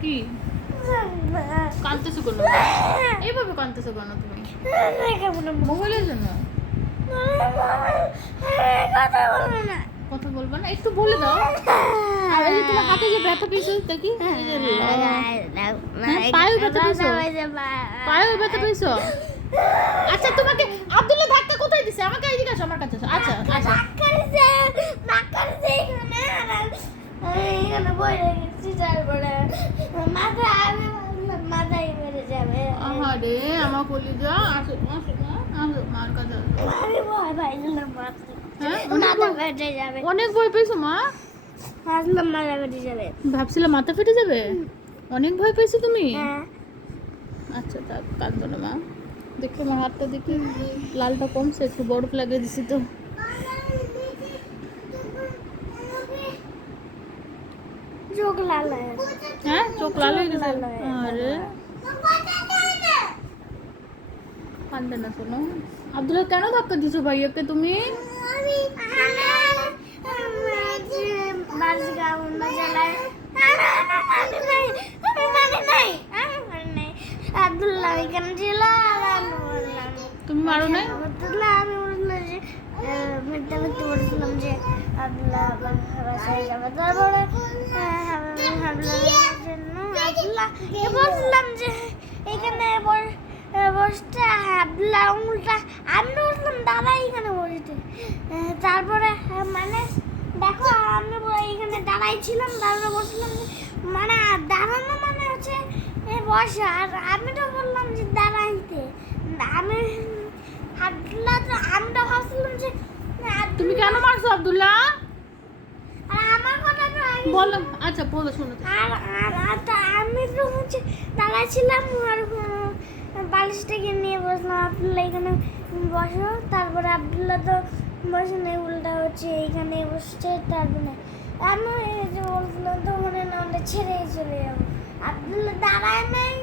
তুমি? কথা বলবা না একটু দাও। যে ব্যথা হ্যাঁ, ব্যথা ব্যথা আচ্ছা তোমাকে আব্দুল্লাহ ধাক্কা কোথায় দিছে আমাকে এইদিকে আসো আমার কাছে আসো আচ্ছা আচ্ছা মাথায় মেরে যাবে। আহারে আমার কলিজা আসো আসো আসো মার কাছে আমি ভয় পাইছিলাম হ্যাঁ? মাথা ফেটে যাবে। অনেক ভয় পেয়েছ মা? মাথা ফেটে যাবে। ভাবছিলাম মাথা ফেটে যাবে? অনেক ভয় পেয়েছ তুমি? হ্যাঁ। আচ্ছা তা কাঁদবো না মা। দেখি আমার হাতটা দেখি লালটা কমছে একটু বরফ লাগিয়ে দিছি তো। চোখ লাল হয়ে হ্যাঁ চোখ লাল হয়ে গেছে। আরে। কান্দে না শোনো। আব্দুল্লাহ কেন ধাক্কা দিছো ভাইয়াকে তুমি? আমি বললাম তুমি মারো না আব্দুল্লাহ আমি বললাম যে বলছিলাম যে যাবে তারপরে ভাবলাম যে, এখানে আহ, বসতে আব্দুল্লাহ উল্টা আমি বললাম দাদা এখানে বসতে তারপরে মানে দেখো আমি এখানে দাঁড়াই ছিলাম তারপরে বসলাম মানে দাঁড়ানো মানে হচ্ছে বসা আর আমি তো বললাম যে দাঁড়াইতে আমি আব্দুল্লাহ তো আমি তো ভাবছিলাম যে আব্দুল্লাহ- তুমি কেন মারছো আব্দুল্লাহ? আর আমার কথা তো বলো আচ্ছা বলো শোনো আর আর আমি তো হচ্ছে দাঁড়াইছিলাম আর বালিশটাকে নিয়ে বসলাম। আব্দুল্লাহ এখানে বসো তারপরে আব্দুল্লাহ তো বসে নেই উল্টা হচ্ছে এইখানে বসছে তারপরে আমি এই যে বলছিলাম তো মনে নাহলে ছেড়েই চলে যাব। আব্দুল্লাহ দাঁড়ায় নাই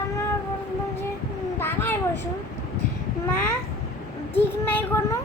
আমরা বললাম যে দাঁড়ায় বসুন মা ঠিক নাই কোনো।